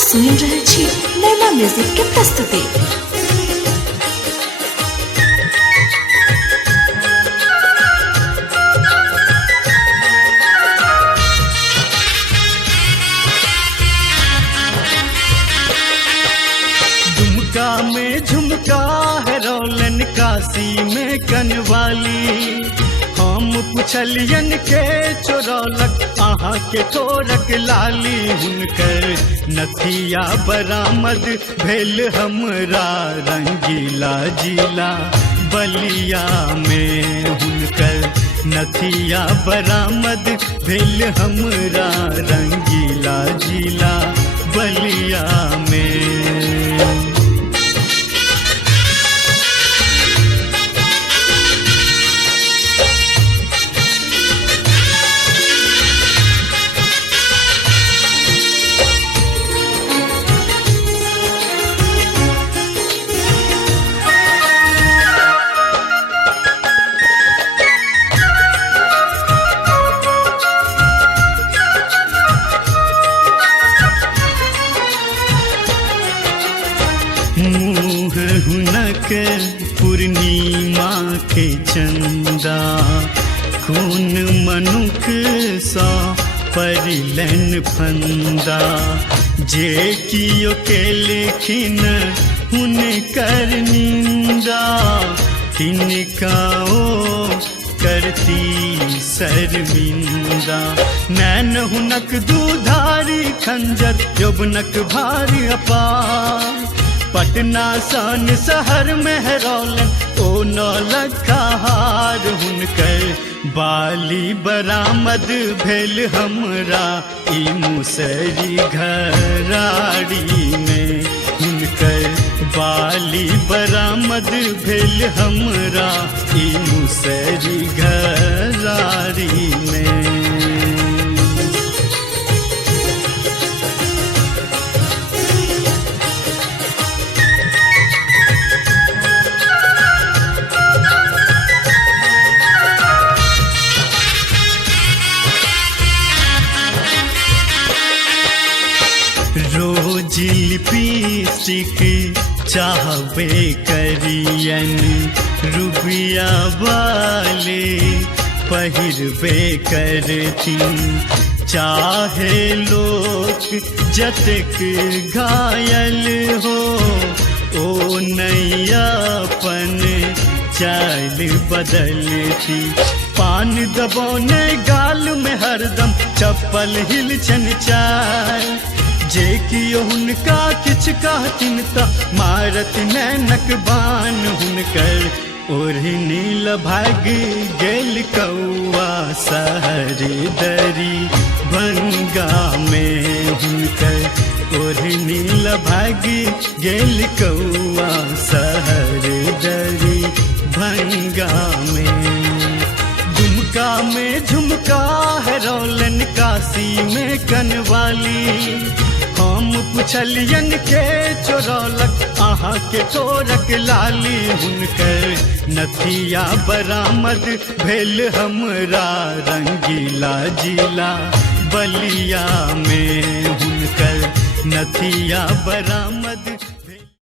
सुनि रहल छी लैला म्यूजिक के प्रस्तुति। दुमका में झुमका है रोलन काशी में कनवाली। हम पुछलियन के चोरौलक आहा के तोरक लाली। हुनकर नथिया बरामद भेल हमरा रंगीला जिला बलिया में। हुनकर नथिया बरामद भेल हमरा रंगीला जिला बलिया में। मुँह हुनक पूर्णिमा के चंदा। खून मनुख सा परिलन फंदा। जे कियो के लेखिन हुनकर निंदा। तिनका ओ करती शर्मिंदा। नैन हुनक दुधारी खंजर यौवनक भारी अपार। पटना सन शहर में है रोलन ओ नौलखा हार। हुनकर बाली बरामद भेल हमरा ई मुसरी घराड़ी में। हुनकर बाली बरामद भेल हमरा ई मुसरी घराड़ी में। रोज लिपस्टिक चाहबे करियन। रुबिया वाले पहिरबे करती। चाहे लोग जतक घायल हो ओ नैयापन चाल बदलती। पान दबौने गाल में हरदम चप्पल हिल छन चाल। जे कियो हुनका किछ कहथिन त मारत नैनक बान। हुनकर ओढ़नी लभाग गेल कौआ शहर दरी भंगा में। हुनकर ओढ़नी लभाग गेल कौआ शहर दरी भंगा में। दुमका में झुमका है रोलन काशी में कनवाली। हम पुछलियन के चोरौलक आहा के तोरक लाली। हुनकर नथिया बरामद भेल हमरा रंगीला जिला बलिया में। हुनकर नथिया बरामद